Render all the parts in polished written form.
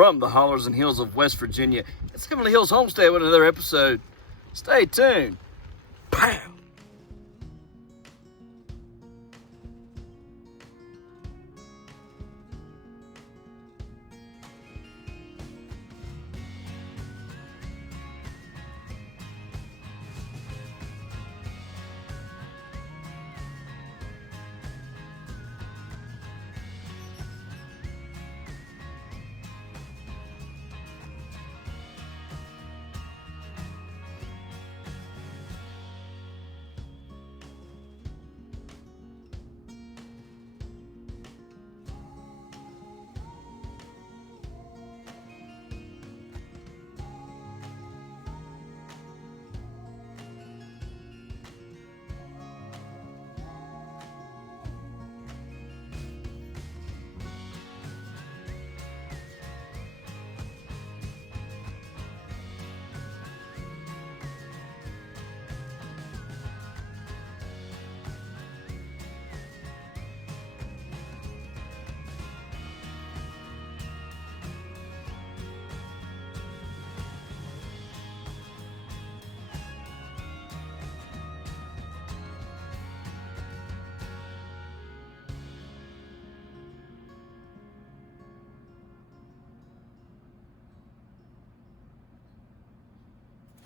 from the hollers and hills of West Virginia. It's Heavenly Hills Homestead with another episode. Stay tuned. Pow!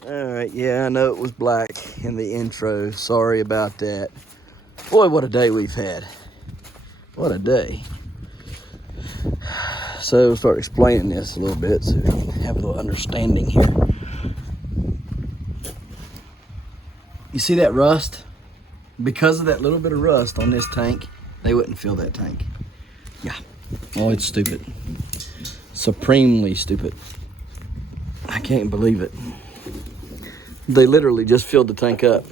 All right, yeah, I know it was black in the intro. Sorry about that. Boy, what a day we've had. What a day. So we'll start explaining this a little bit so you can have a little understanding here. You see that rust? Because of that little bit of rust on this tank, they wouldn't fill that tank. Yeah. Oh, it's stupid. Supremely stupid. I can't believe it. They literally just filled the tank up,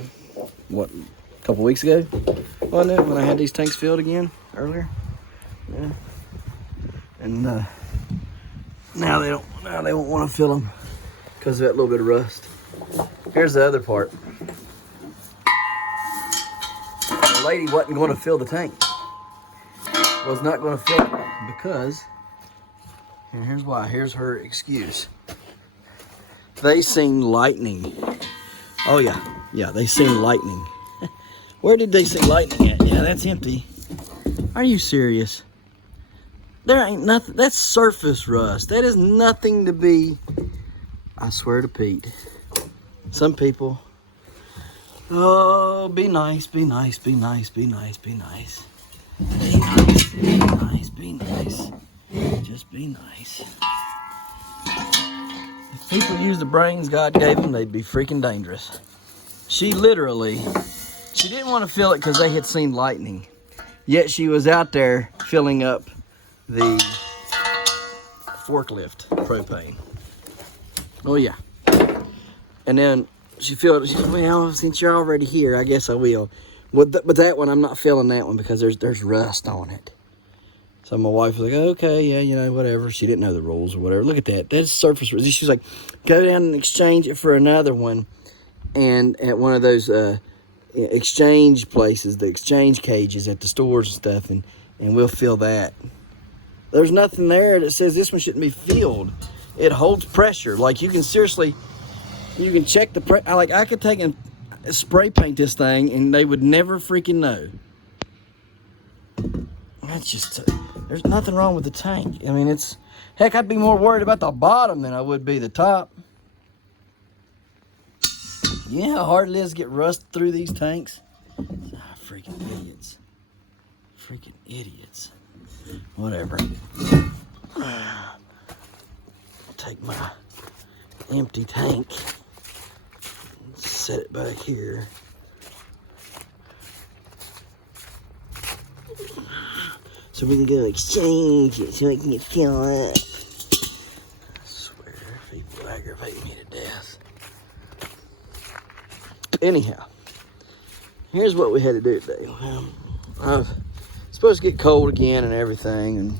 what, a couple weeks ago? Wasn't it, when I had these tanks filled again earlier? Yeah. And now they won't want to fill them because of that little bit of rust. Here's the other part. The lady wasn't going to fill the tank. Was not going to fill it because, and here's why, here's her excuse. They seen lightning. Oh yeah, they seen lightning. Where did they see lightning at? Yeah, that's empty. Are you serious? There ain't nothing, that's surface rust. That is nothing to be, I swear to Pete. Some people, oh, be nice, be nice, be nice, be nice, be nice. Be nice, be nice, be nice. Just be nice. If people use the brains God gave them, they'd be freaking dangerous. She literally, she didn't want to fill it because they had seen lightning. Yet she was out there filling up the forklift propane. Oh yeah. And then she filled it. She said, well, since you're already here, I guess I will. But that one, I'm not filling that one because there's rust on it. So my wife was like, okay, yeah, you know, whatever. She didn't know the rules or whatever. Look at that. That's surface. She was like, go down and exchange it for another one. And at one of those exchange places, the exchange cages at the stores and stuff, and we'll fill that. There's nothing there that says this one shouldn't be filled. It holds pressure. Like, you can seriously, you can check the pressure. Like, I could take and spray paint this thing, and they would never freaking know. That's just, there's nothing wrong with the tank. I mean, it's, heck, I'd be more worried about the bottom than I would be the top. You know how hard it is to get rust through these tanks? Ah, freaking idiots. Freaking idiots. Whatever. I'll take my empty tank and set it back here. So we can go exchange it so we can get filled up. I swear, people aggravate me to death. Anyhow, here's what we had to do today. It's supposed to get cold again and everything, and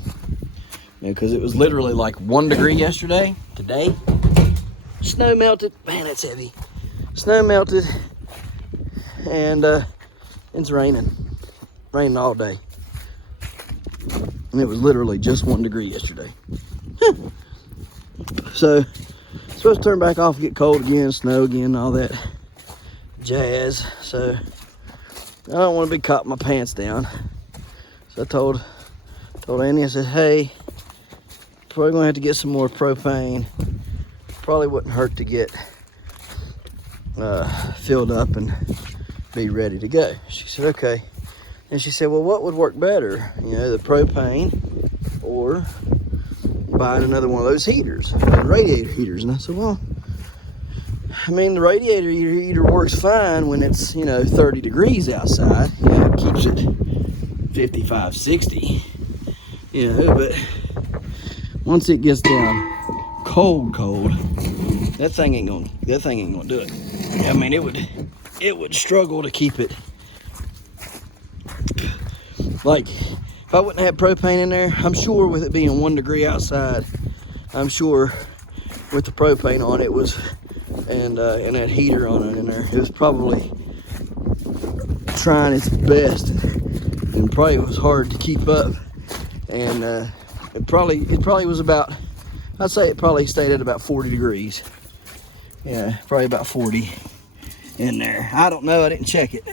because it was literally like 1 degree yesterday. Today, snow melted. Man, that's heavy. Snow melted, and it's raining all day. And it was literally just 1 degree yesterday. So it's supposed to turn back off, get cold again, snow again, all that jazz. So I don't want to be caught my pants down. So I told Andy, I said, hey, probably gonna have to get some more propane. Probably wouldn't hurt to get filled up and be ready to go. She said, okay. And she said, well, what would work better? You know, the propane or buying another one of those heaters, the radiator heaters. And I said, well, I mean, the radiator heater works fine when it's, you know, 30 degrees outside. You know, it keeps it 55, 60, you know, but once it gets down cold, that thing ain't gonna do it. I mean, it would struggle to keep it. Like, if I wouldn't have propane in there, I'm sure with it being 1 degree outside, I'm sure with the propane on it was, and that heater on it in there, it was probably trying its best, and probably was hard to keep up. And it probably was about, I'd say it probably stayed at about 40 degrees. Yeah, probably about 40 in there. I don't know, I didn't check it,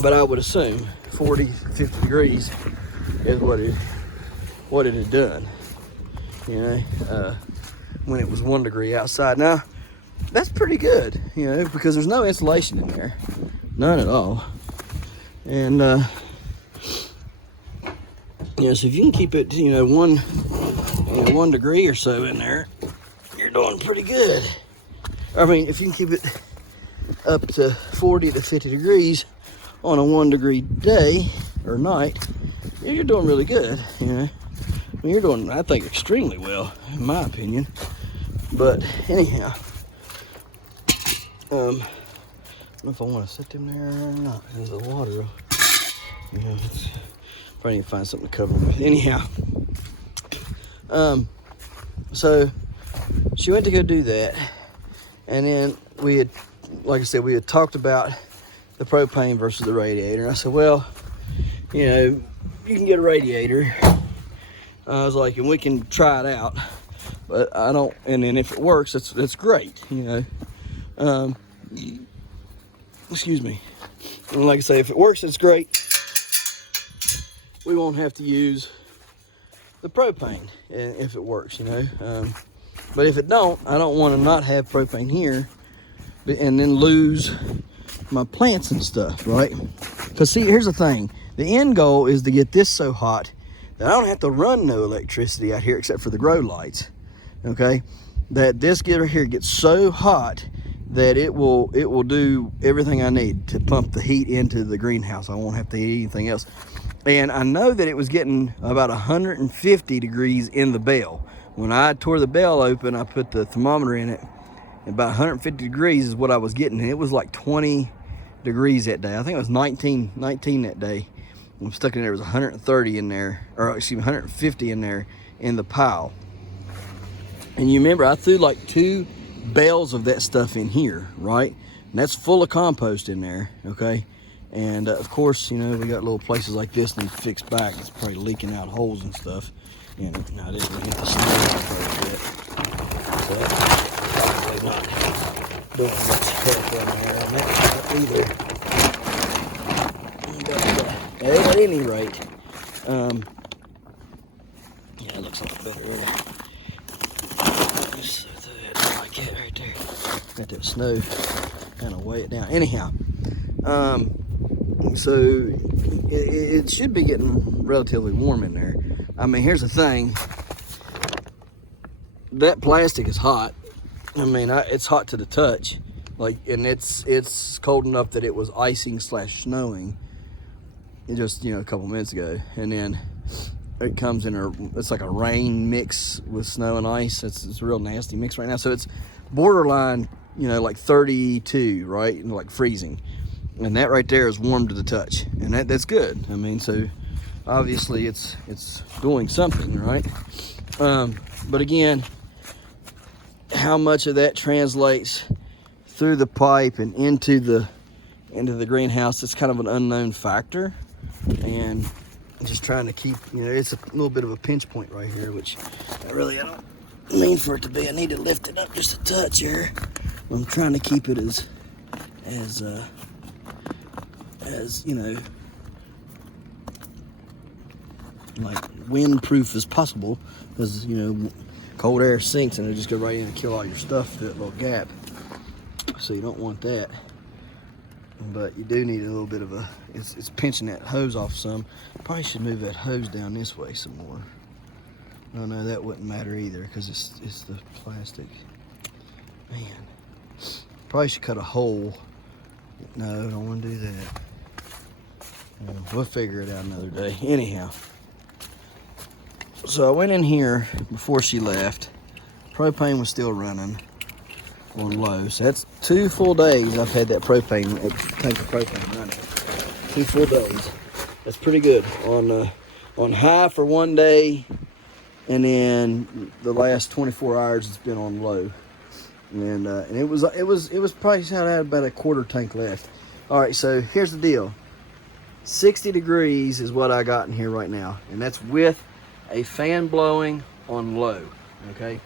but I would assume 40, 50 degrees is what it had done, you know, when it was 1 degree outside. Now, that's pretty good, you know, because there's no insulation in there, none at all. And, you know, so if you can keep it, you know, 1 degree or so in there, you're doing pretty good. I mean, if you can keep it up to 40 to 50 degrees on a 1 degree day or night, you're doing really good, you know. I mean, you're doing, I think, extremely well, in my opinion. But anyhow, I don't know if I want to set them there or not. There's the water, you know, probably need to find something to cover them with. Anyhow, so she went to go do that, and then we had, like I said, we had talked about the propane versus the radiator. And I said, well, you know, you can get a radiator. I was like, and we can try it out, but I don't, and then if it works, that's great, you know. Excuse me. And like I say, if it works, it's great. We won't have to use the propane if it works, you know. But if it don't, I don't want to not have propane here and then lose my plants and stuff, right? Because see, here's the thing. The end goal is to get this so hot that I don't have to run no electricity out here except for the grow lights, okay? That this getter here gets so hot that it will do everything I need to pump the heat into the greenhouse. I won't have to heat anything else. And I know that it was getting about 150 degrees in the bell. When I tore the bell open, I put the thermometer in it. About 150 degrees is what I was getting. And it was like 20 degrees that day. I think it was 19 that day. I'm stuck in there. It was 130 in there, or excuse me, 150 in there in the pile. And you remember, I threw like 2 bales of that stuff in here, right? And that's full of compost in there, okay? And of course, you know, we got little places like this that need to fix back. It's probably leaking out holes and stuff. And no, I didn't hit the snow yet. So that's probably not doing much help in there on that part either. But at any rate, yeah, it looks a lot better there. Just like that right there. Got that snow kind of weigh it down. Anyhow, so it should be getting relatively warm in there. I mean, here's the thing. That plastic is hot. I mean, it's hot to the touch. Like, and it's cold enough that it was icing / snowing just, you know, a couple minutes ago. And then it comes in it's like a rain mix with snow and ice. It's a real nasty mix right now. So it's borderline, you know, like 32, right? And like freezing. And that right there is warm to the touch. And that's good. I mean, so obviously it's doing something, right? But again, how much of that translates through the pipe and into the greenhouse, it's kind of an unknown factor. And I'm just trying to keep, you know, it's a little bit of a pinch point right here, which I don't mean for it to be. I need to lift it up just a touch here. I'm trying to keep it as you know, like windproof as possible, because you know cold air sinks and it'll just go right in and kill all your stuff through that little gap. So you don't want that. But you do need a little bit of a, it's pinching that hose off some. Probably should move that hose down this way some more. No, no, that wouldn't matter either because it's the plastic. Man, probably should cut a hole. No, don't want to do that. We'll figure it out another day. Anyhow, so I went in here before she left. Propane was still running on low. So that's 2 full days I've had that tank of propane running. 2 full days. That's pretty good. On high for 1 day, and then the last 24 hours it's been on low. And it was probably had about a quarter tank left. All right, so here's the deal. 60 degrees is what I got in here right now, and that's with a fan blowing on low. Okay,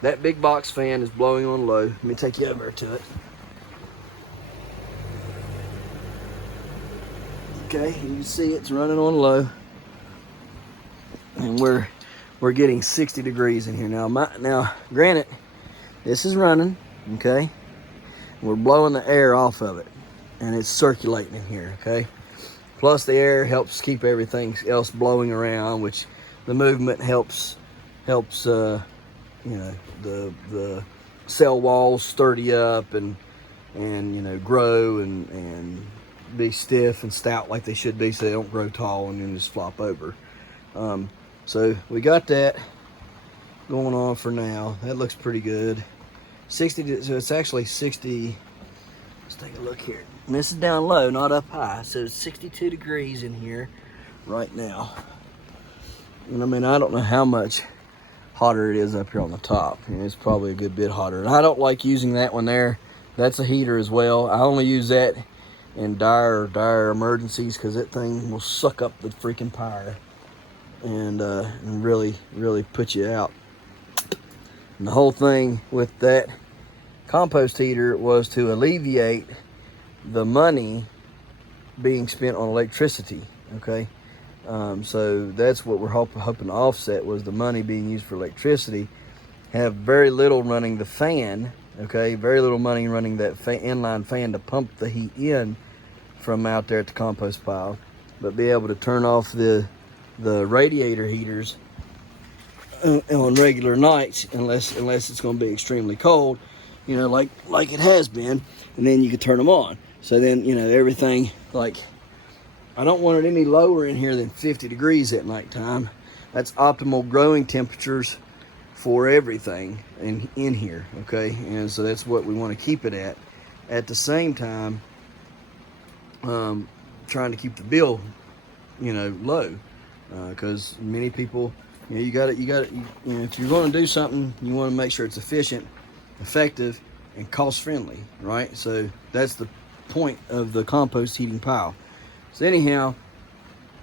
that big box fan is blowing on low. Let me take you over to it. Okay, you can see it's running on low, and we're getting 60 degrees in here now. Now, granted, this is running. Okay, we're blowing the air off of it, and it's circulating in here. Okay. Plus the air helps keep everything else blowing around, which the movement helps you know, the cell walls sturdy up and you know, grow and be stiff and stout like they should be, so they don't grow tall and then just flop over. So we got that going on for now. That looks pretty good. 60, so it's actually 60. Let's take a look here. And this is down low, not up high. So it's 62 degrees in here right now. And I mean, I don't know how much hotter it is up here on the top. And it's probably a good bit hotter. And I don't like using that one there. That's a heater as well. I only use that in dire emergencies, because that thing will suck up the freaking power and really put you out. And the whole thing with that compost heater was to alleviate the money being spent on electricity. Okay, so that's what we're hoping to offset, was the money being used for electricity. Have very little running the fan. Okay, very little money running that inline fan to pump the heat in from out there at the compost pile, but be able to turn off the radiator heaters on regular nights, unless it's going to be extremely cold, you know, like it has been, and then you can turn them on. So then, you know, everything, like, I don't want it any lower in here than 50 degrees at nighttime. That's optimal growing temperatures for everything in here, okay? And so that's what we want to keep it at. At the same time, trying to keep the bill, you know, low, because many people, you know, you got to, if you're going to do something, you want to make sure it's efficient, effective, and cost friendly, right? So that's the point of the compost heating pile. So anyhow,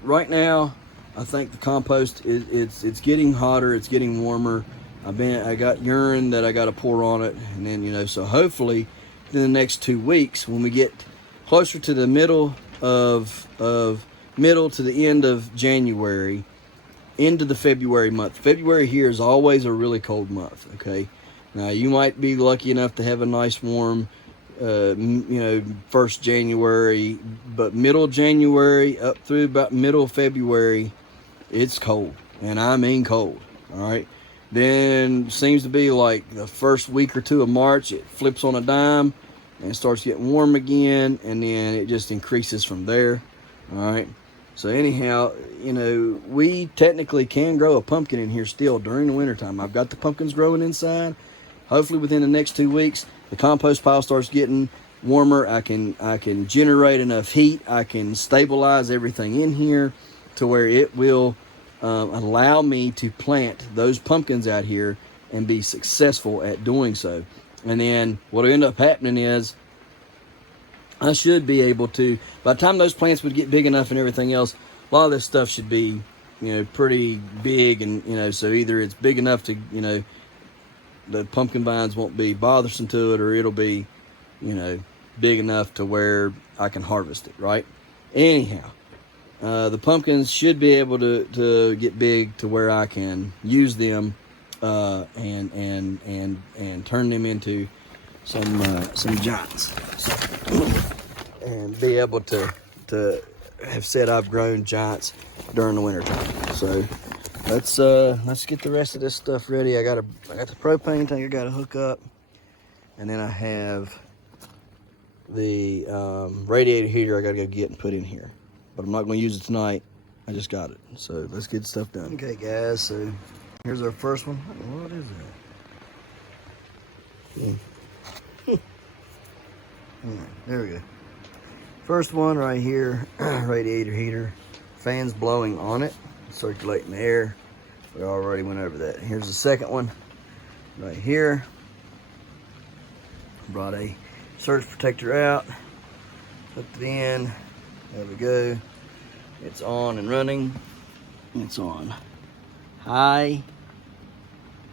right now, I think the compost it's getting hotter, it's getting warmer. I got urine that I got to pour on it, and then, you know, so hopefully in the next 2 weeks, when we get closer to the middle to the end of January, into the February month. February here is always a really cold month. Okay, now you might be lucky enough to have a nice warm, you know, 1st January, but middle January up through about middle February, it's cold, and I mean cold. All right, then seems to be like the first week or 2 of March, it flips on a dime and it starts getting warm again, and then it just increases from there. All right. So anyhow, you know, we technically can grow a pumpkin in here still during the wintertime. I've got the pumpkins growing inside. Hopefully within the next 2 weeks, the compost pile starts getting warmer. I can generate enough heat. I can stabilize everything in here to where it will allow me to plant those pumpkins out here and be successful at doing so. And then what will end up happening is I should be able to, by the time those plants would get big enough and everything else, a lot of this stuff should be, you know, pretty big. And, you know, so either it's big enough to, you know, the pumpkin vines won't be bothersome to it, or it'll be, you know, big enough to where I can harvest it, right? Anyhow, the pumpkins should be able to get big to where I can use them and turn them into some giants, and be able to have said I've grown giants during the winter time. So let's get the rest of this stuff ready. I got the propane tank I got to hook up, and then I have the radiator heater I got to go get and put in here. But I'm not going to use it tonight. I just got it. So let's get stuff done. Okay, guys. So here's our first one. What is that? There we go. First one right here, radiator heater. Fans blowing on it, circulating the air. We already went over that. Here's the second one right here. Brought a surge protector out, hooked it in. There we go. It's on and running. It's on high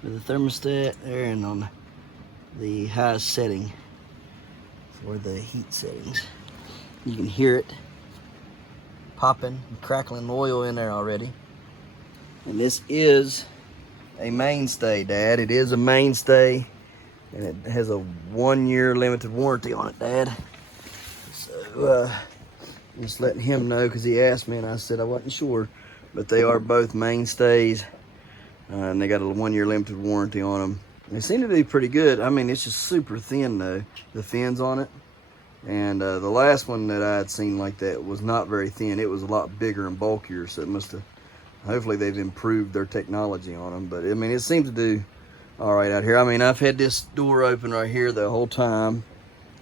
with the thermostat there, and on the highest setting for the heat settings. You can hear it popping and crackling oil in there already. And this is a mainstay, Dad. It is a mainstay, and it has a 1-year limited warranty on it, Dad. So just letting him know, because he asked me and I said I wasn't sure, but they are both mainstays, and they got a 1-year limited warranty on them. They seem to be pretty good. I mean, it's just super thin though, the fins on it. And the last one that I had seen like that was not very thin. It was a lot bigger and bulkier, so it must have, hopefully they've improved their technology on them. But I mean, it seems to do all right out here. I mean, I've had this door open right here the whole time.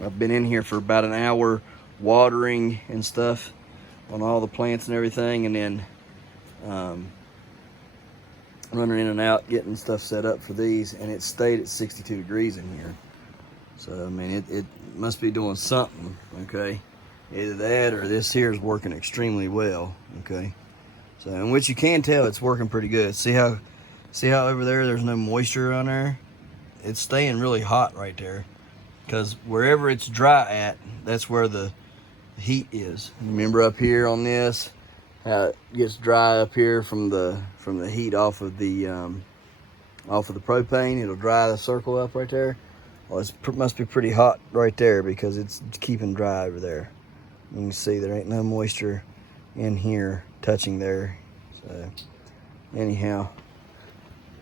I've been in here for about an hour watering and stuff on all the plants and everything, and then running in and out getting stuff set up for these, and it stayed at 62 degrees in here. So I mean, it must be doing something, okay? Either that or this here is working extremely well, okay? So, in which you can tell it's working pretty good. See how over there's no moisture on there? It's staying really hot right there, because wherever it's dry at, that's where the heat is. Remember up here on this, how it gets dry up here from the heat off of the propane. It'll dry the circle up right there. Well, it must be pretty hot right there, because it's keeping dry over there. You can see there ain't no moisture in here touching there. So anyhow,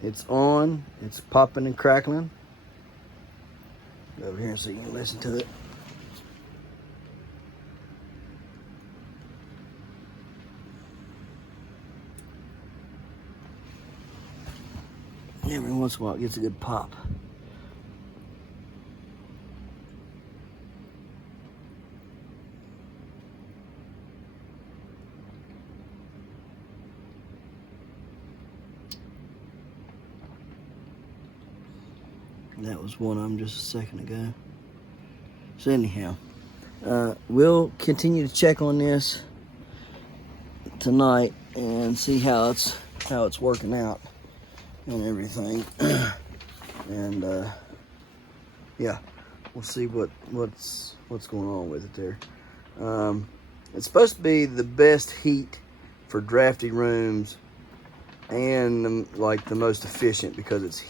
it's on. It's popping and crackling. Go over here so you can listen to it. Every once in a while it gets a good pop. That was one of them just a second ago. So anyhow, we'll continue to check on this tonight and see how it's working out and everything. And yeah, we'll see what's going on with it there. It's supposed to be the best heat for drafty rooms, and like the most efficient, because it's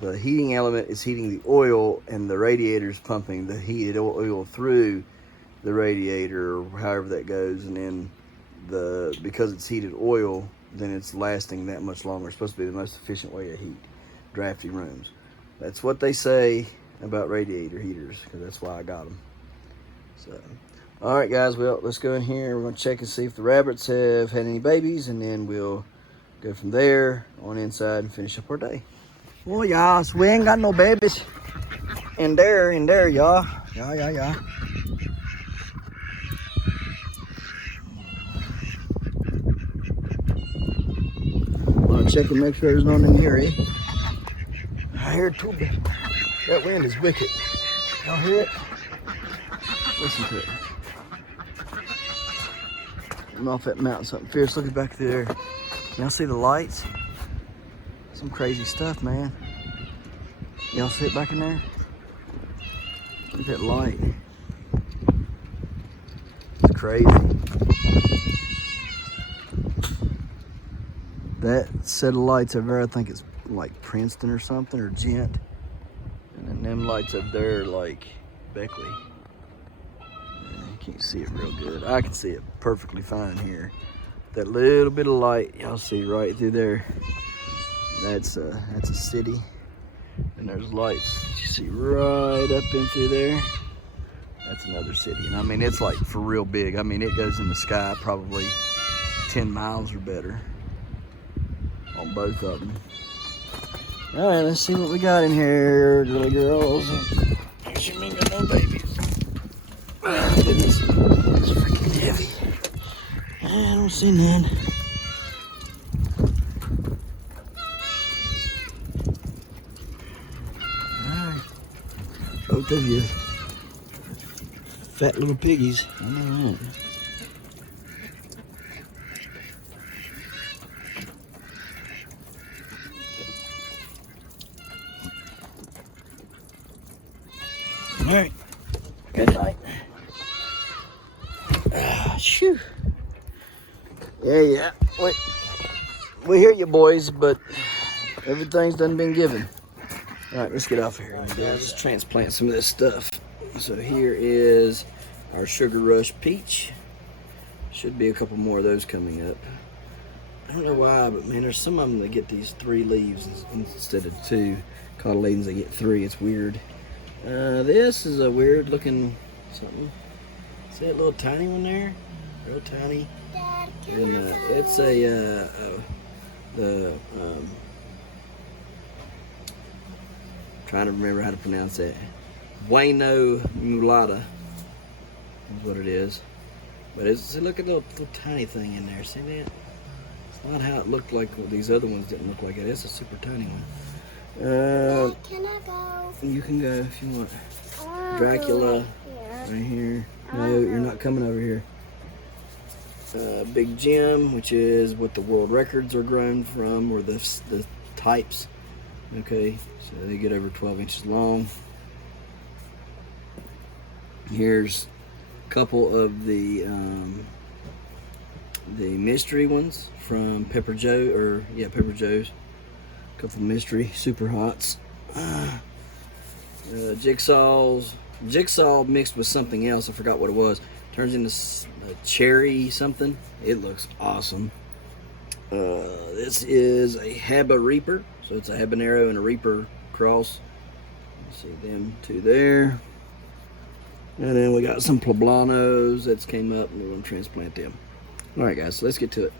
the heating element is heating the oil, and the radiator's pumping the heated oil through the radiator, or however that goes. And then because it's heated oil, then it's lasting that much longer. It's supposed to be the most efficient way to heat drafty rooms. That's what they say about radiator heaters, because that's why I got them. So, all right, guys. Well, let's go in here. We're gonna check and see if the rabbits have had any babies, and then we'll go from there on inside and finish up our day. Oh, y'all, so we ain't got no babies in there, y'all. Yeah. I'll check and make sure there's none in here, eh? I hear it too. That wind is wicked. Y'all hear it? Listen to it. I'm off that mountain, something fierce looking back there. Y'all see the lights? Some crazy stuff, man. Y'all see it back in there? Look at that light. It's crazy. That set of lights over there, I think it's like Princeton or something, or Gent. And then them lights up there like Beckley. You can't see it real good. I can see it perfectly fine here. That little bit of light y'all see right through there, that's a city. And there's lights you see right up in through there. That's another city. And I mean, it's like for real big. I mean, it goes in the sky probably 10 miles or better on both of them. All right, let's see what we got in here, little girls. She ain't got no babies. Oh, goodness, it's freaking heavy. I don't see none. All right, both of you fat little piggies. All right. All right, good night. Shoo. Yeah. We hear you, boys, but everything's done been given. All right, let's get off here. Let's transplant some of this stuff. So here is our Sugar Rush peach. Should be a couple more of those coming up. I don't know why, but man, there's some of them that get these 3 leaves instead of 2. Cotyledons, they get 3. It's weird. This is a weird looking something. See that little tiny one there? Real tiny. And it's trying to remember how to pronounce that. Bueno mulata is what it is. But look at the little tiny thing in there. See that? It's not how it looked like these other ones didn't look like it. It's a super tiny one. Can I go? You can go if you want. Dracula, right here. No, you're not coming over here. Big Jim, which is what the world records are grown from, or the types. Okay, so they get over 12 inches long. Here's a couple of the mystery ones from Pepper Joe's. A couple mystery super hots. Jigsaw mixed with something else. I forgot what it was. Turns into cherry something. It looks awesome. This is a Haba Reaper. So it's a habanero and a Reaper cross. You see them two there. And then we got some poblanos that's came up, and we're going to transplant them. All right, guys, so let's get to it.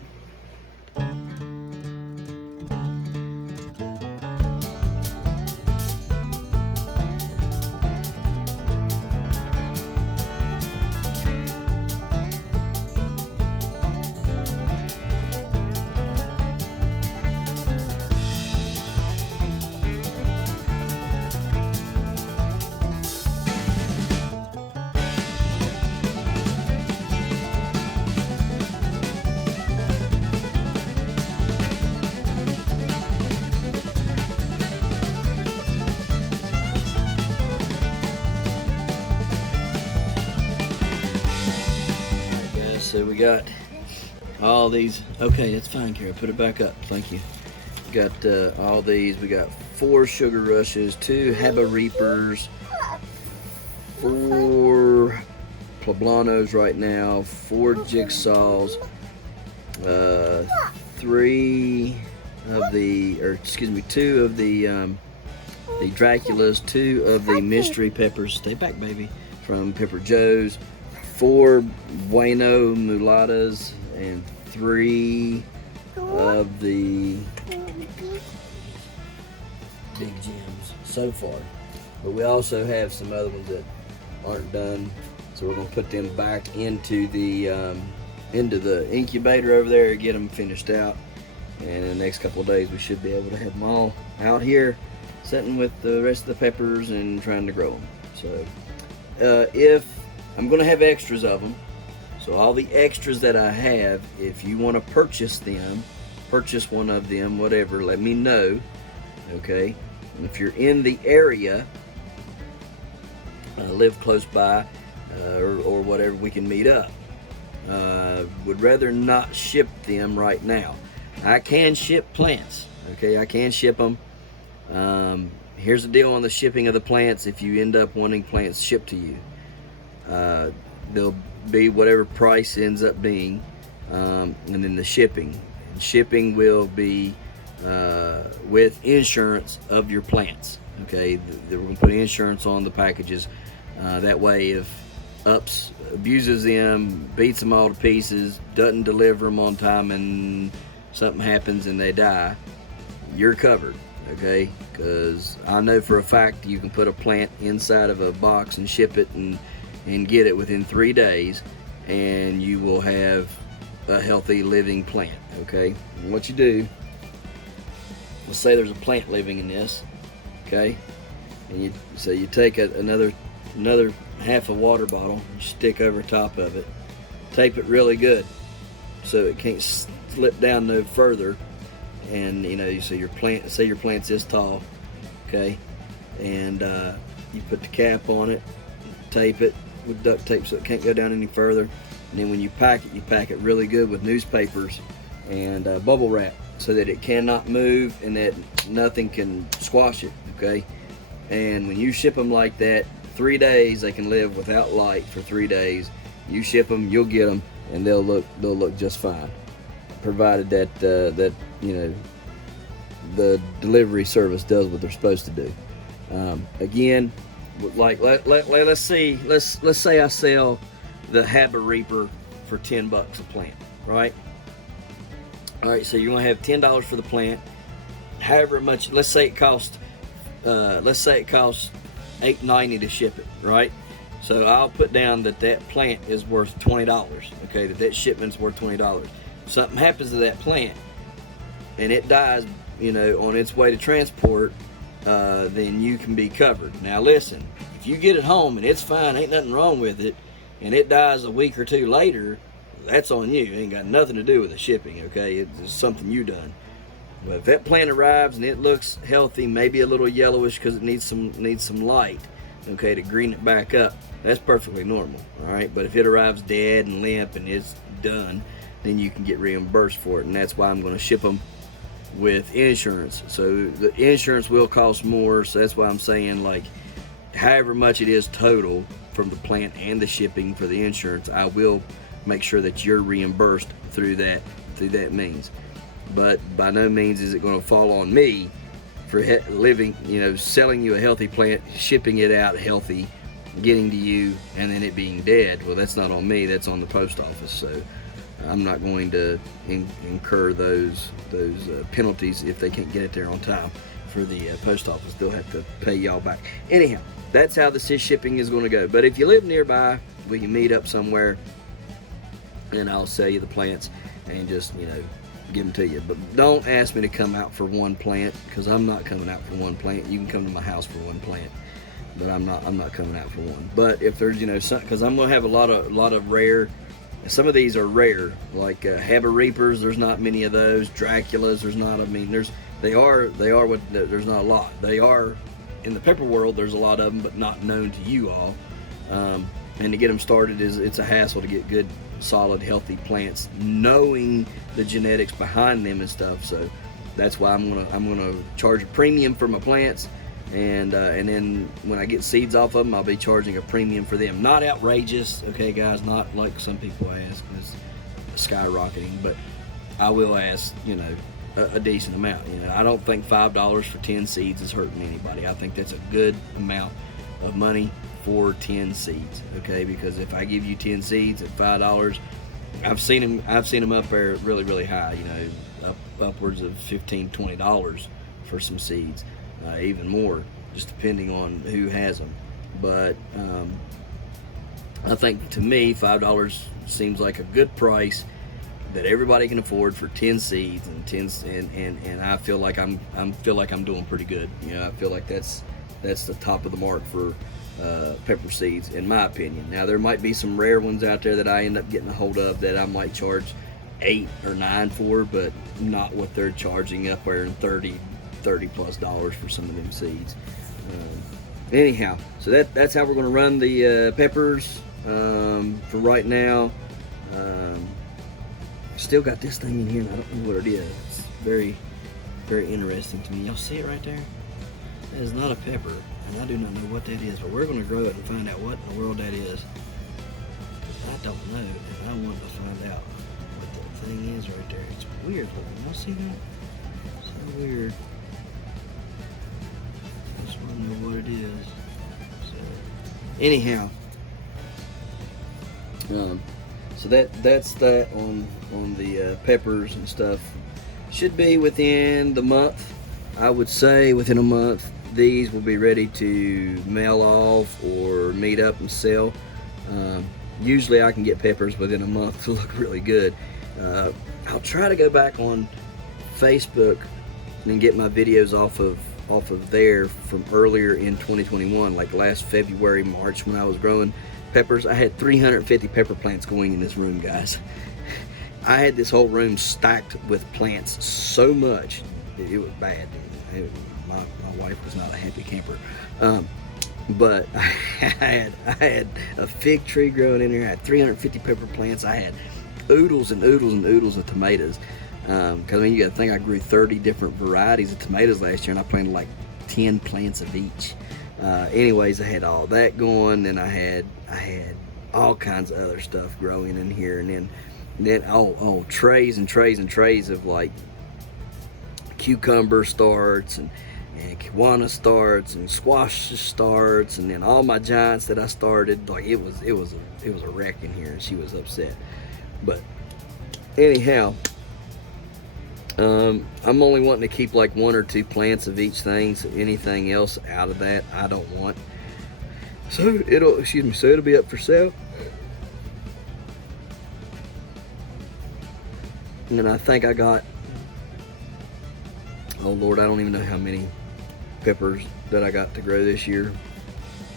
So we got all these. Okay, it's fine, Kara. Put it back up. Thank you. Got all these. We got 4 Sugar Rushes, 2 Haba Reapers, 4 Poblanos right now, 4 Jigsaws, 2 of the Draculas, 2 of the mystery peppers. Stay back, baby. From Pepper Joe's. 4 Bueno mulatas and 3 of the Big Jims so far. But we also have some other ones that aren't done, so we're going to put them back into the incubator over there and get them finished out. And in the next couple of days, we should be able to have them all out here, sitting with the rest of the peppers and trying to grow them. So, if I'm going to have extras of them. So all the extras that I have, if you want to purchase one of them, whatever, let me know. Okay? If you're in the area, live close by, or whatever, we can meet up. Would rather not ship them right now. I can ship plants, okay? I can ship them. Here's the deal on the shipping of the plants. If you end up wanting plants shipped to you, they'll be whatever price ends up being, and then the shipping. And shipping will be with insurance of your plants, okay? We're going to put insurance on the packages. That way, if Ups abuses them, beats them all to pieces, doesn't deliver them on time, and something happens and they die, you're covered, okay? Because I know for a fact you can put a plant inside of a box and ship it and get it within 3 days, and you will have a healthy living plant, okay? And what you do, let's say there's a plant living in this, okay? And you take another half a water bottle and stick over top of it, tape it really good so it can't slip down no further, and so your plant, say your plant's this tall, okay, and you put the cap on it, tape it with duct tape so it can't go down any further, and then when you pack it really good with newspapers and bubble wrap so that it cannot move and that nothing can squash it, okay? And when you ship them like that, 3 days, they can live without light for 3 days. You ship them, you'll get them, and they'll look just fine, provided that the delivery service does what they're supposed to do. Again, like let's say I sell the Habba Reaper for $10 a plant, right? All right, so you're gonna have $10 for the plant. However much, let's say it costs $8.90 to ship it, right? So I'll put down that plant is worth $20, okay? That shipment's worth $20. Something happens to that plant and it dies, on its way to transport, then you can be covered. Now listen, if you get it home and it's fine, ain't nothing wrong with it, and it dies a week or two later, that's on you. It ain't got nothing to do with the shipping, okay? It's something you done. But if that plant arrives and it looks healthy, maybe a little yellowish because it needs some light, okay, to green it back up, that's perfectly normal, all right? But if it arrives dead and limp and it's done, then you can get reimbursed for it, and that's why I'm going to ship them with insurance. So the insurance will cost more, so that's why I'm saying, like, however much it is total from the plant and the shipping for the insurance, I will make sure that you're reimbursed through that means. But by no means is it going to fall on me for selling you a healthy plant, shipping it out healthy, getting to you, and then it being dead. Well, that's not on me, that's on the post office. So I'm not going to incur those penalties if they can't get it there on time for the post office. They'll have to pay y'all back. Anyhow, that's how this shipping is going to go. But if you live nearby, we can meet up somewhere and I'll sell you the plants and just, give them to you. But don't ask me to come out for one plant, because I'm not coming out for one plant. You can come to my house for one plant, but I'm not coming out for one. But if there's because I'm going to have a lot of rare. Some of these are rare, like Habba Reapers. There's not many of those. Draculas. There's not. I mean, they are what there's not a lot. They are in the pepper world. There's a lot of them, but not known to you all. And to get them started it's a hassle to get good, solid, healthy plants, knowing the genetics behind them and stuff. So that's why I'm gonna charge a premium for my plants, and then when I get seeds off of them, I'll be charging a premium for them. Not outrageous, okay, guys, not like some people ask, it's skyrocketing, but I will ask, a decent amount. I don't think $5 for 10 seeds is hurting anybody. I think that's a good amount of money for 10 seeds, okay? Because if I give you 10 seeds at $5, I've seen them up there really, really high, upwards of $15-20 for some seeds, even more, just depending on who has them. But I think, to me, $5 seems like a good price that everybody can afford for 10 seeds, and I feel like I'm doing pretty good. I feel like that's the top of the mark for pepper seeds, in my opinion. Now, there might be some rare ones out there that I end up getting a hold of that I might charge $8 or $9 for, but not what they're charging up there in 30 $30+ for some of them seeds. Anyhow, so that's how we're going to run the peppers for right now. Still got this thing in here, and I don't know what it is. It's very, very interesting to me. Y'all see it right there? That is not a pepper, and I do not know what that is, but we're going to grow it and find out what in the world that is. I don't know, and I want to find out what that thing is right there. It's weird looking. Y'all see that? So weird. I just want to know what it is. So, anyhow, so that's that on the peppers and stuff. Should be within the month. I would say within a month these will be ready to mail off or meet up and sell. Usually I can get peppers within a month to look really good. I'll try to go back on Facebook and get my videos off of there from earlier in 2021, like last February, March, when I was growing peppers. I had 350 pepper plants going in this room, guys. I had this whole room stacked with plants so much it was bad. My wife was not a happy camper. But I had a fig tree growing in there. I had 350 pepper plants. I had oodles and oodles and oodles of tomatoes. Because I mean, you got to think I grew 30 different varieties of tomatoes last year, and I planted like 10 plants of each. Anyways, I had all that going, and I had all kinds of other stuff growing in here, and then trays and trays and trays of like cucumber starts and kiwana starts and squash starts, and then all my giants that I started. Like it was a wreck in here, and she was upset. But anyhow, I'm only wanting to keep like 1 or 2 plants of each thing, so anything else out of that I don't want. So it'll be up for sale. And I think I got, oh Lord, I don't even know how many peppers that I got to grow this year.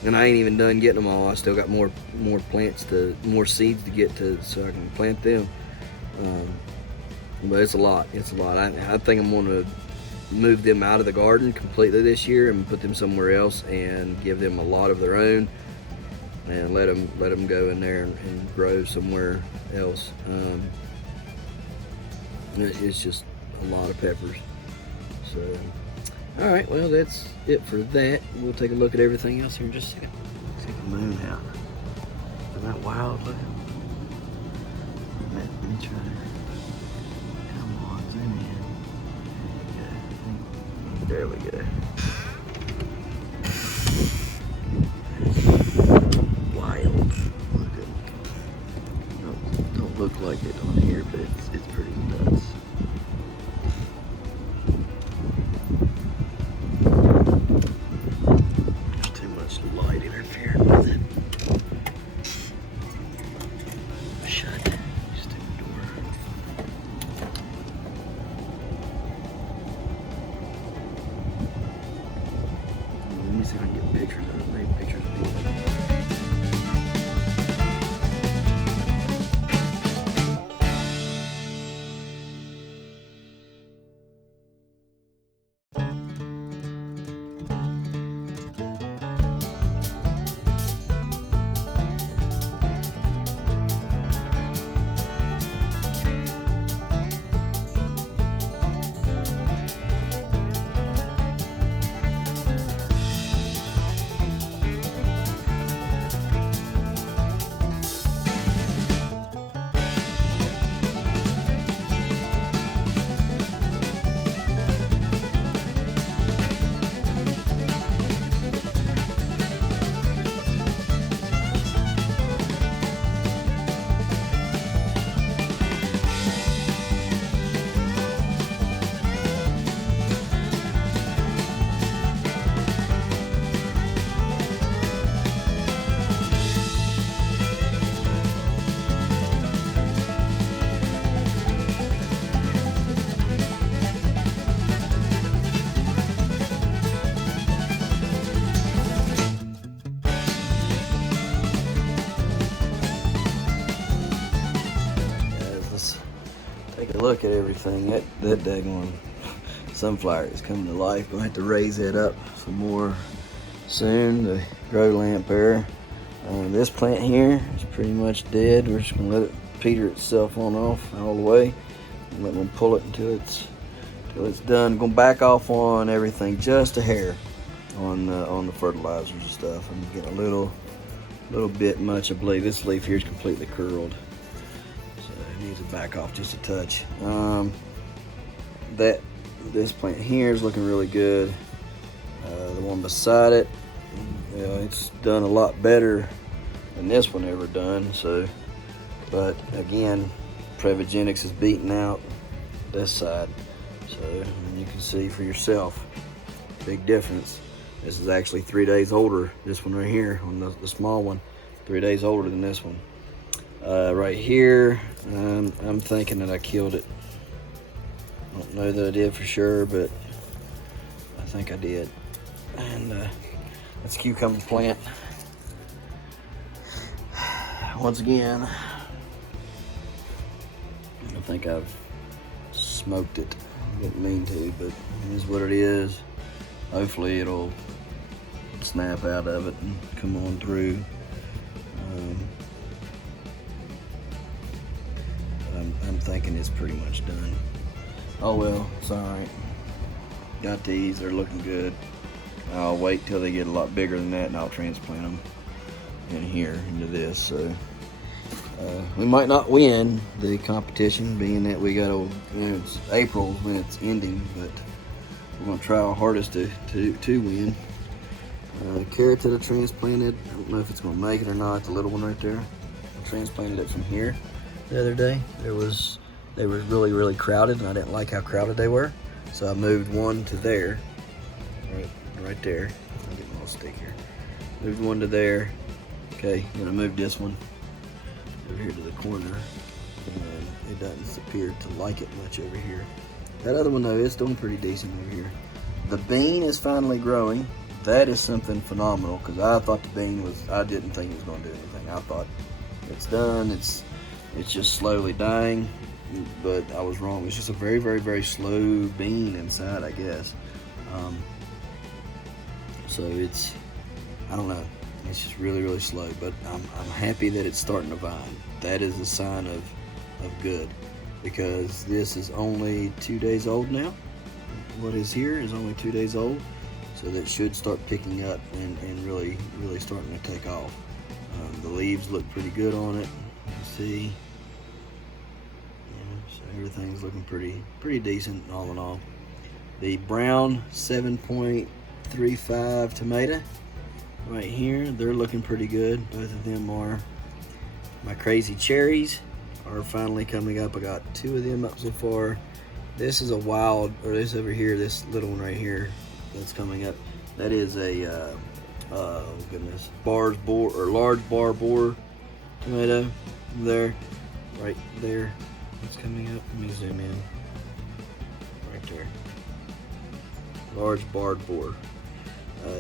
And I ain't even done getting them all. I still got more seeds to get to, so I can plant them. But it's a lot. I think I'm going to move them out of the garden completely this year and put them somewhere else and give them a lot of their own and let them go in there and grow somewhere else. It's just a lot of peppers. So, all right, well, that's it for that. We'll take a look at everything else here in just a second. See the moon out. Isn't that wild looking? Let me try. Come on, zoom in. There we go. Wild. Don't look like it on here, but it's pretty nuts. There's too much light interfering with it. Shut. Stupid door. Let me see if I can get pictures of it. Maybe pictures of it. Take a look at everything. That daggone sunflower is coming to life. Gonna have to raise that up some more soon. The grow lamp there. This plant here is pretty much dead. We're just gonna let it peter itself on off all the way. I'm not gonna pull it until it's done. Gonna back off on everything just a hair on the fertilizers and stuff. I'm getting a little bit much, I believe. This leaf here is completely curled, so it needs to back off just a touch. This plant here is looking really good. The one beside it, it's done a lot better than this one ever done. So, but again, Prevogenics is beating out this side, so you can see for yourself, big difference. This is actually 3 days older. This one right here, on the small one, 3 days older than this one. Right here, I'm thinking that I killed it. I don't know that I did for sure, but I think I did. And that's a cucumber plant. Once again, I think I've smoked it. I didn't mean to, but it is what it is. Hopefully it'll snap out of it and come on through. I'm thinking it's pretty much done. Oh well, it's alright. Got these, they're looking good. I'll wait till they get a lot bigger than that and I'll transplant them in here into this. So we might not win the competition, being that we got it's April when it's ending, but we're gonna try our hardest to win. The carrot that I transplanted, I don't know if it's gonna make it or not. The little one right there, I transplanted it from here the other day. They were really crowded, and I didn't like how crowded they were, so I moved one to there, right there. I'll get my little stick here. Moved one to there. Okay, then I moved this one over here to the corner, and it doesn't appear to like it much over here. That other one though, it's doing pretty decent over here. The bean is finally growing. That is something phenomenal, because I thought the bean I didn't think it was going to do anything. I thought it's done. It's just slowly dying, but I was wrong. It's just a very slow bean inside, I guess. So I don't know. It's just really slow, but I'm happy that it's starting to vine. That is a sign of good, because this is only 2 days old now. What is here is only 2 days old, so that should start picking up and really starting to take off. The leaves look pretty good on it. You see, so everything's looking pretty decent all in all. The brown 7.35 tomato right here, they're looking pretty good. Both of them are. My crazy cherries are finally coming up. I got 2 of them up so far. This is a wild, or this over here, this little one right here that's coming up, that is a oh goodness, large bar boar tomato there, right there. It's coming up. Let me zoom in. Right there. Large barred boar.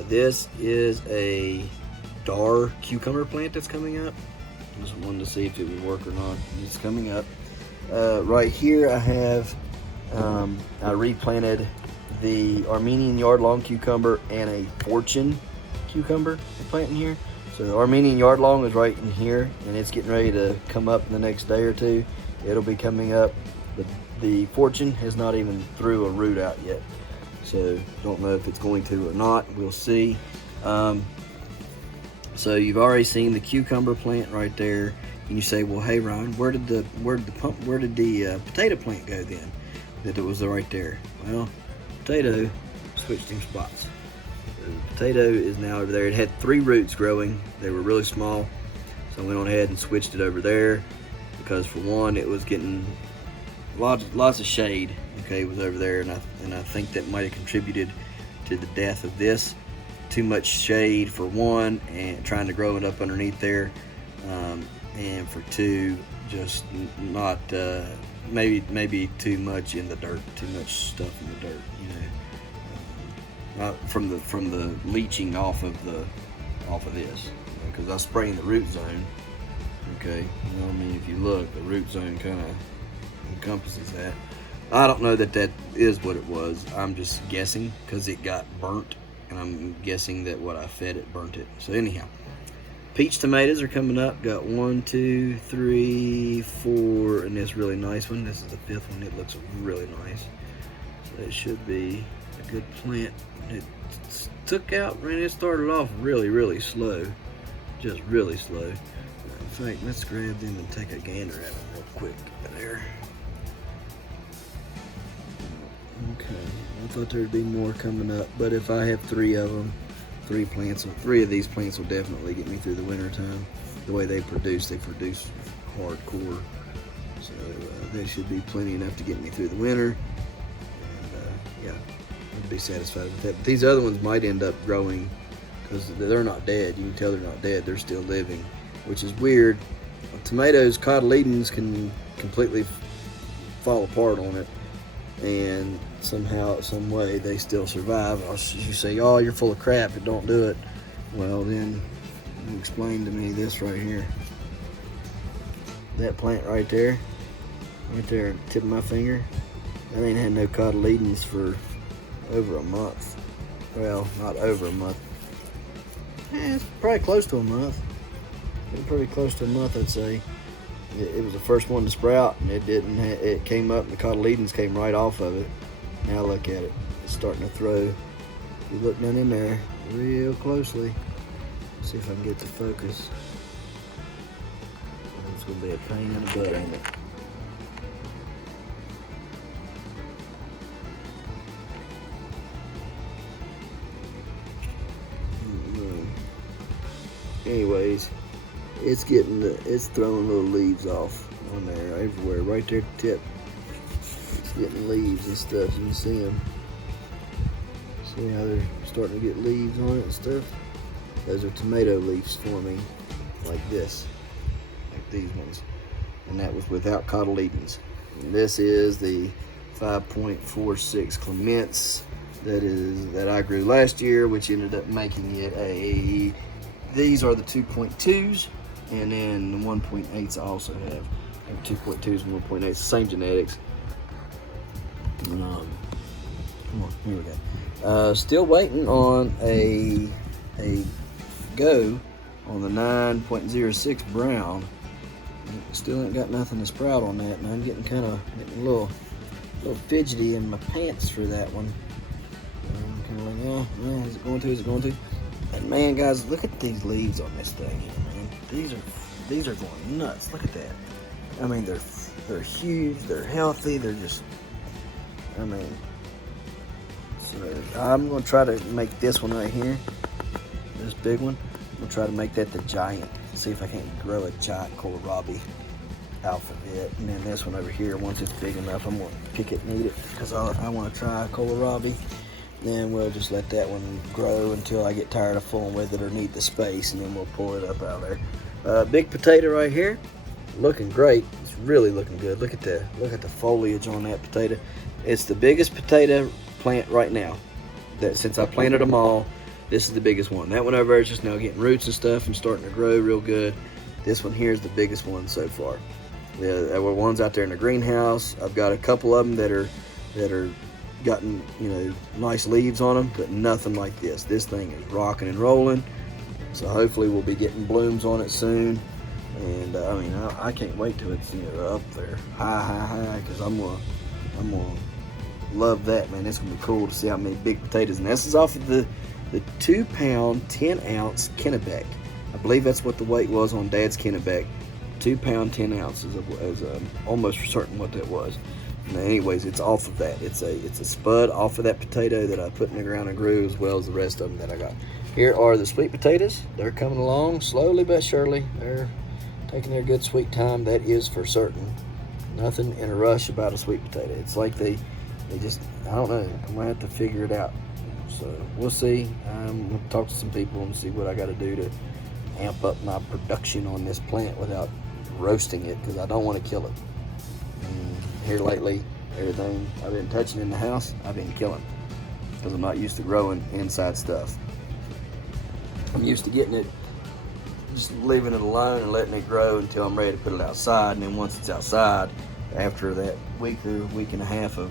This is a dar cucumber plant that's coming up. Just wanted to see if it would work or not. It's coming up. Right here I have, I replanted the Armenian yard-long cucumber and a fortune cucumber plant in here. So the Armenian yard-long is right in here, and it's getting ready to come up in the next day or two. It'll be coming up. The fortune has not even threw a root out yet, so don't know if it's going to or not. We'll see. So you've already seen the cucumber plant right there, and you say, well, hey Ryan, where did the potato plant go then? That it was right there. Well, potato switched in spots. The potato is now over there. It had 3 roots growing. They were really small, so I went on ahead and switched it over there, because for one, it was getting lots of shade. Okay, it was over there, and I think that might have contributed to the death of this. Too much shade for one, and trying to grow it up underneath there, and for 2, just not maybe too much in the dirt, too much stuff in the dirt, you know, not from the leaching off of this, because I was spraying the root zone. Okay, you know, I mean, if you look, the root zone kind of encompasses that. I don't know that is what it was. I'm just guessing because it got burnt, and I'm guessing that what I fed it burnt it. So anyhow, peach tomatoes are coming up. Got 1, 2, 3, 4, and this really nice one. This is the 5th one. It looks really nice. So it should be a good plant. It took out, man, it started off really slow. Just really slow. In fact, let's grab them and take a gander at them real quick. There. Okay, I thought there'd be more coming up, but if I have 3 of them, 3 of these plants will definitely get me through the winter time. The way they produce hardcore. So they should be plenty enough to get me through the winter. And yeah, I'd be satisfied with that. But these other ones might end up growing because they're not dead. You can tell they're not dead. They're still living, which is weird. Tomatoes, cotyledons can completely fall apart on it, and somehow, some way, they still survive. You say, oh, you're full of crap, but don't do it. Well, then you explain to me this right here. That plant right there, at the tip of my finger, that ain't had no cotyledons for over a month. Well, not over a month. It's probably close to a month. Pretty close to a month, I'd say. It was the first one to sprout, and it came up, and the cotyledons came right off of it. Now look at it. It's starting to throw. If you look down in there real closely, see if I can get the focus. It's going to be a pain in the butt, ain't it? Anyways, it's throwing little leaves off on there everywhere, right there at the tip. It's getting leaves and stuff. You can see them. See how they're starting to get leaves on it and stuff? Those are tomato leaves forming like this, like these ones. And that was without cotyledons. And this is the 5.46 Clements that I grew last year, which ended up making it these are the 2.2s, and then the 1.8s I also have. 2.2s and 1.8s, same genetics. Come on, here we go. Still waiting on a go on the 9.06 brown. Still ain't got nothing to sprout on that, and I'm getting a little fidgety in my pants for that one. I'm kind of like, oh, is it going to? Is it going to? And man, guys, look at these leaves on this thing here, man. These are going nuts. Look at that. I mean, they're huge. They're healthy. They're just, I mean. So I'm gonna try to make this one right here, this big one. I'm gonna try to make that the giant. See if I can't grow a giant kohlrabi out of it. And then this one over here, once it's big enough, I'm gonna pick it and eat it because I want to try kohlrabi. Then we'll just let that one grow until I get tired of fooling with it or need the space, and then we'll pull it up out of there. Big potato right here, looking great. It's really looking good. Look at the foliage on that potato. It's the biggest potato plant right now. That since I planted them all, this is the biggest one. That one over there is just now getting roots and stuff and starting to grow real good. This one here is the biggest one so far. There were ones out there in the greenhouse. I've got a couple of them that are gotten, nice leaves on them, but nothing like this. This thing is rocking and rolling, so hopefully we'll be getting blooms on it soon. And I mean, I can't wait till it's up there high, because I'm gonna love that, man. It's gonna be cool to see how many big potatoes. And this is off of the 2 pound 10 ounce Kennebec. I believe that's what the weight was on Dad's Kennebec. 2 pound 10 ounces. I was almost certain what that was. Anyways, it's off of that. It's a spud off of that potato that I put in the ground and grew, as well as the rest of them that I got. Here are the sweet potatoes. They're coming along slowly but surely. They're taking their good sweet time, that is for certain. Nothing in a rush about a sweet potato. It's like they just, I don't know. I'm gonna have to figure it out. So we'll see. I'm gonna talk to some people and see what I got to do to amp up my production on this plant without roasting it, because I don't want to kill it. Here lately, everything I've been touching in the house, I've been killing, because I'm not used to growing inside stuff. I'm used to getting it, just leaving it alone and letting it grow until I'm ready to put it outside. And then once it's outside, after that week and a half of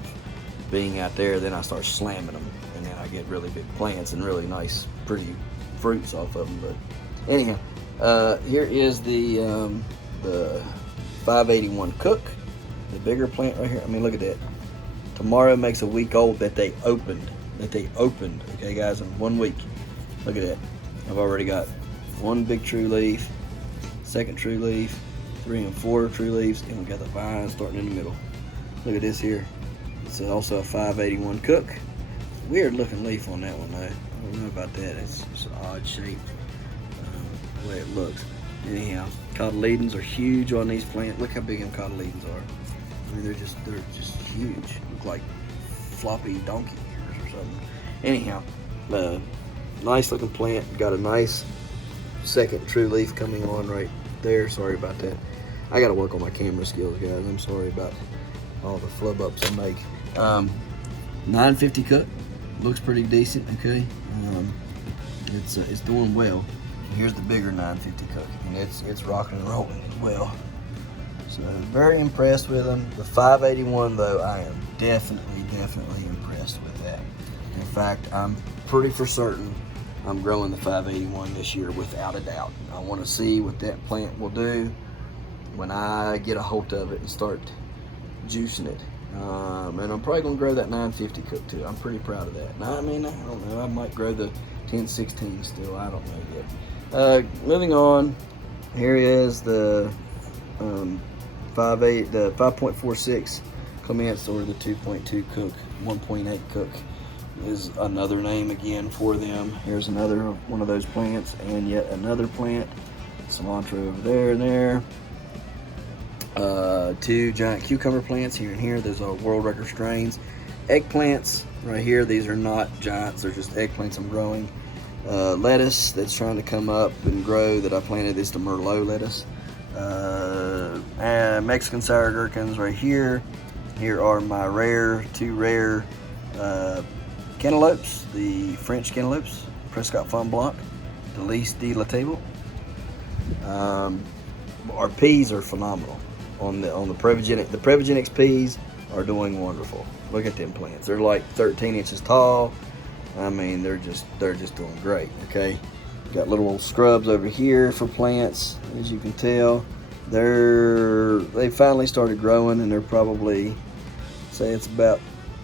being out there, then I start slamming them, and then I get really big plants and really nice, pretty fruits off of them. But anyhow, here is the 581 Cook, the bigger plant right here. I mean, look at that. Tomorrow makes a week old that they opened. Okay, guys, in 1 week. Look at that. I've already got one big true leaf, second true leaf, 3 and 4 true leaves, and we got the vine starting in the middle. Look at this here. It's also a 581 Cook. Weird looking leaf on that one though. I don't know about that. It's just an odd shape, the way it looks. Anyhow, cotyledons are huge on these plants. Look how big them cotyledons are. I mean, they're just huge. Look like floppy donkey ears or something. Anyhow, nice looking plant. Got a nice second true leaf coming on right there. Sorry about that. I got to work on my camera skills, guys. I'm sorry about all the flub ups I make. 950 Cook looks pretty decent. Okay, it's doing well. Here's the bigger 950 Cook, and it's rocking and rolling as well. So very impressed with them. The 581 though, I am definitely impressed with that. In fact, I'm pretty for certain I'm growing the 581 this year without a doubt. I want to see what that plant will do when I get a hold of it and start juicing it. And I'm probably going to grow that 950 Cook too. I'm pretty proud of that. Now, I mean, I don't know. I might grow the 1016 still. I don't know yet. Moving on. Here is the 5.46 commenced, or the 2.2 Cook, 1.8 Cook is another name again for them. Here's another one of those plants, and yet another plant. Cilantro over there and there. 2 giant cucumber plants here and here. Those are world record strains. Eggplants right here. These are not giants. They're just eggplants I'm growing. Lettuce that's trying to come up and grow that I planted. This is the Merlot lettuce. And Mexican sour gherkins right here. Here are my two rare cantaloupes, the French cantaloupes, Prescott Fond Blanc, Delice de la Table. Our peas are phenomenal on the Prevogenic. The Prevogenics peas are doing wonderful. Look at them plants. They're like 13 inches tall. I mean, they're just doing great. Okay, got little scrubs over here for plants, as you can tell. They finally started growing, and they're probably, say it's about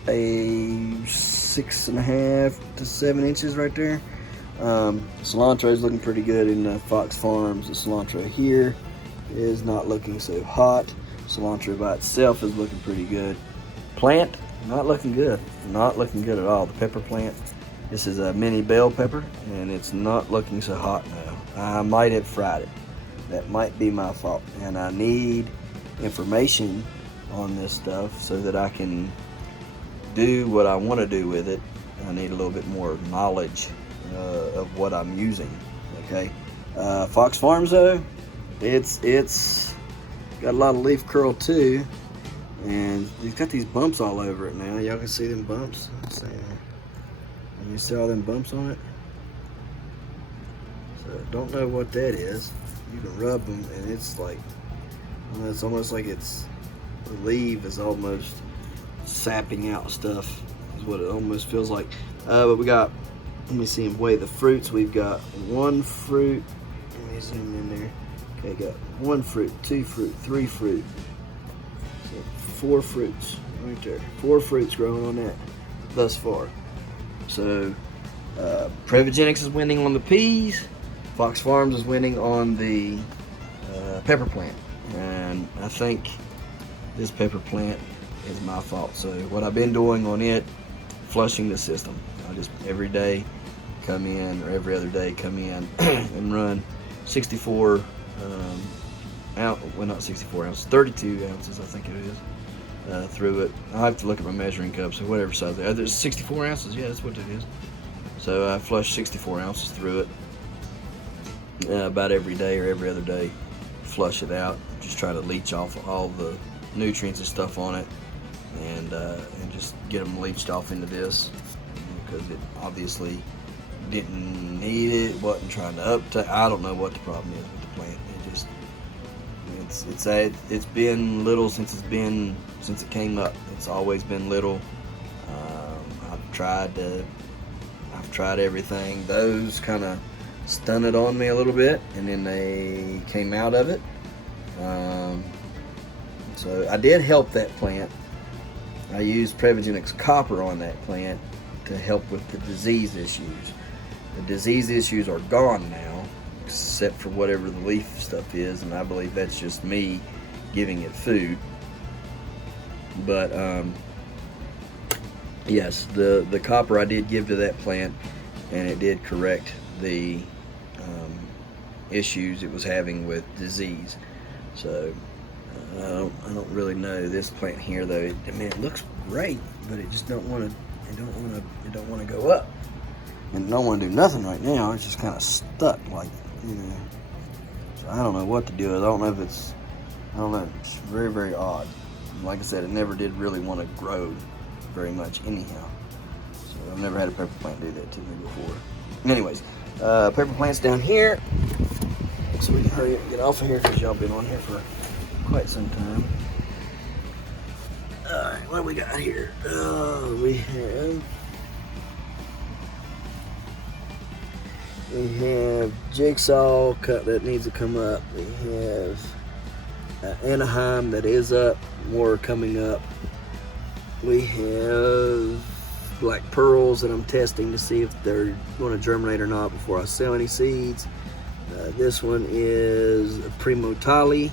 a 6.5 to 7 inches right there. Cilantro is looking pretty good in the Fox Farms. The cilantro here is not looking so hot. Cilantro by itself is looking pretty good. Plant, not looking good. Not looking good at all. The pepper plant, this is a mini bell pepper, and it's not looking so hot now. I might have fried it. That might be my fault. And I need information on this stuff so that I can do what I want to do with it. I need a little bit more knowledge of what I'm using. Okay, Fox Farms though, it's got a lot of leaf curl too, and it's got these bumps all over it now. Y'all can see them bumps. Let's see. You see all them bumps on it? So don't know what that is. You can rub them, and it's like, well, it's almost like the leaf is almost sapping out stuff. Is what it almost feels like. But we got, let me see and weigh the fruits. We've got 1 fruit. Let me zoom in there. Okay, got 1 fruit, 2 fruit, 3 fruit. So 4 fruits right there. 4 fruits growing on that thus far. So Prevogenics is winning on the peas. Fox Farms is winning on the pepper plant. And I think this pepper plant is my fault. So what I've been doing on it, flushing the system. I just every day come in, or every other day come in and run 64 ounce, well not 64 ounces, 32 ounces I think it is, through it. I have to look at my measuring cup, so whatever size they are. There's 64 ounces, yeah, that's what it is. So I flush 64 ounces through it about every day or every other day. Flush it out, just try to leach off all the nutrients and stuff on it, and just get them leached off into this, because it obviously didn't need it, wasn't trying to uptake. I don't know what the problem is with the plant. It just, It's been little since it came up. It's always been little. I've tried everything. Those kind of stunted on me a little bit, and then they came out of it. So I did help that plant. I used Prevagenix copper on that plant to help with the disease issues. The disease issues are gone now, except for whatever the leaf stuff is, and I believe that's just me giving it food. But yes, the copper I did give to that plant, and it did correct the issues it was having with disease. So I don't really know this plant here though. I mean, it looks great, but it just don't want to go up, and it don't want to do nothing right now. It's just kind of stuck, like, you know. So I don't know what to do with it. I don't know. It's very, very odd. Like I said, it never did really want to grow very much anyhow. So I've never had a pepper plant do that to me before. Anyways, pepper plant's down here, so we can hurry up and get off of here because y'all been on here for quite some time. Alright, what do we got here? We have Jigsaw cut that needs to come up. We have Anaheim that is up, more coming up. We have Black Pearls that I'm testing to see if they're going to germinate or not before I sell any seeds. This one is Primo Tali,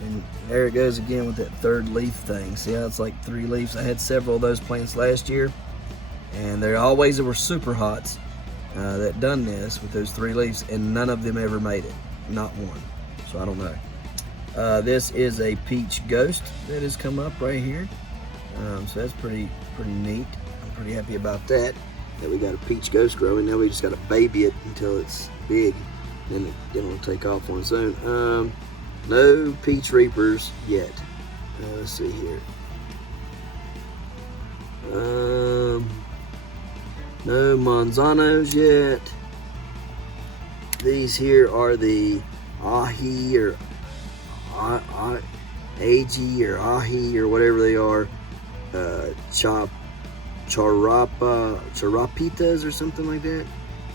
and there it goes again with that third leaf thing. See how it's like 3 leaves? I had several of those plants last year, and there were super hots that done this with those 3 leaves, and none of them ever made it, not one. So I don't know. This is a peach ghost that has come up right here, so that's pretty neat. I'm pretty happy about that we got a peach ghost growing. Now we just got to baby it until it's big, then it'll take off on its own. No peach reapers yet. Let's see here. No Manzanos yet. These here are the Ahi or Agi or Ahi or whatever they are. Charapitas or something like that.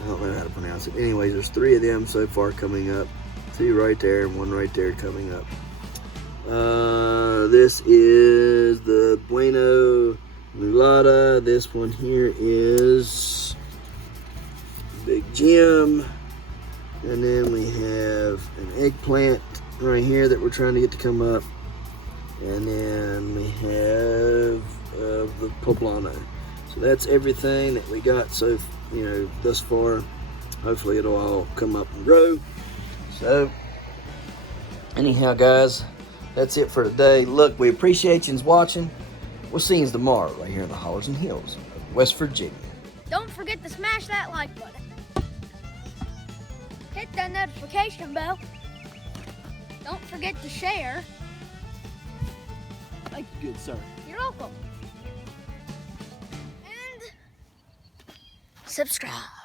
I don't know how to pronounce it. Anyways, there's 3 of them so far coming up. 2 right there and 1 right there coming up. This is the Bueno Mulata. This one here is Big Jim. And then we have an eggplant right here that we're trying to get to come up. And then we have the poblano. So that's everything that we got thus far. Hopefully it'll all come up and grow. So anyhow, guys, that's it for today. Look, we appreciate you watching. We'll see you tomorrow right here in the Hollers and Hills of West Virginia. Don't forget to smash that like button. Hit that notification bell. Don't forget to share. Thank you, good sir. You're welcome. And subscribe.